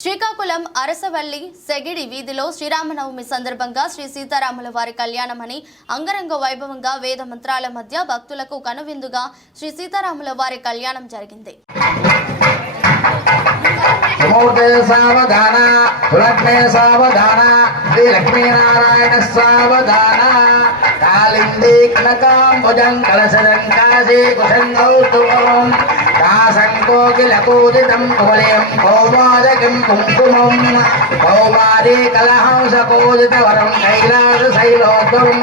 శ్రీకాకుళం అరసవల్లి సెగిడి వీధిలో శ్రీరామనవమి సందర్భంగా శ్రీ సీతారాముల వారి కళ్యాణమని అంగరంగ వైభవంగా వేద మంత్రాల మధ్య భక్తులకు కనువిందుగా శ్రీ సీతారాముల వారి కళ్యాణం జరిగింది. లక్ష్మీనారాయణ సావధాన. కుంకుమం? కౌమారీ కలహంసకోదిత వరం కైలాస శైలోద్భవం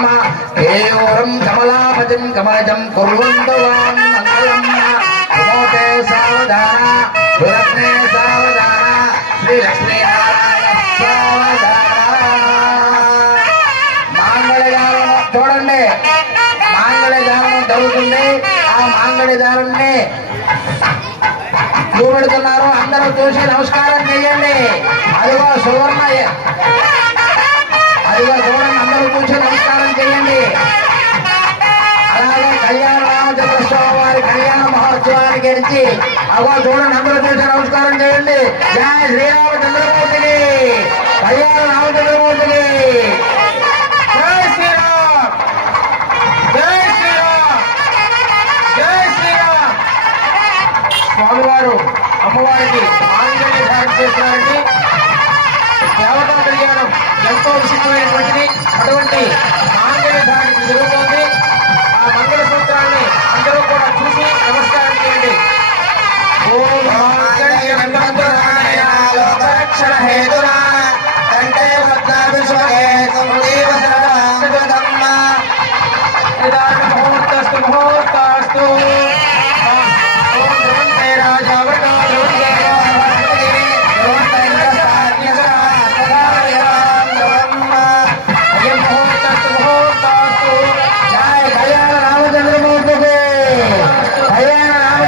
కేయూరం కమలాపతిం కమలజం కుర్వంతు వాం మంగళం నమోతే సావధాన. పురత్నే సావధాన. శ్రీ లక్ష్మీనారాయణ సావధాన. మాంగళ్యదానం చూడండి. మాంగళ్యదానం జరుగుతుంది ఆ మాంగళ్యదానాన్ని చూపెడుతున్నారు అందరూ చూసి నమస్కారం చేయండి అదిగో సువర్ణ అదిగో సువర్ణ అందరూ చూసి నమస్కారం చేయండి అలాగే కళ్యాణ రామచంద్ర స్వామి వారి కళ్యాణ మహోత్సవాన్ని గెలిచి అగో చూడండి అందరూ చూసి నమస్కారం చేయండి జయ శ్రీరామచంద్రమూర్తికి. కళ్యాణ స్వామివారు అమ్మవారికి ఆంజనేయ ధ్యానం చేస్తున్నారండి. దేవతా కళ్యాణం ఎంతో విశిష్టమైనటువంటిది. అటువంటి ఆంజనేయ ధ్యానం జరుగుతోంది. ఆ మంగళ సూత్రాన్ని అందరూ కూడా చూసి నమస్కారం చేయండి. ఓం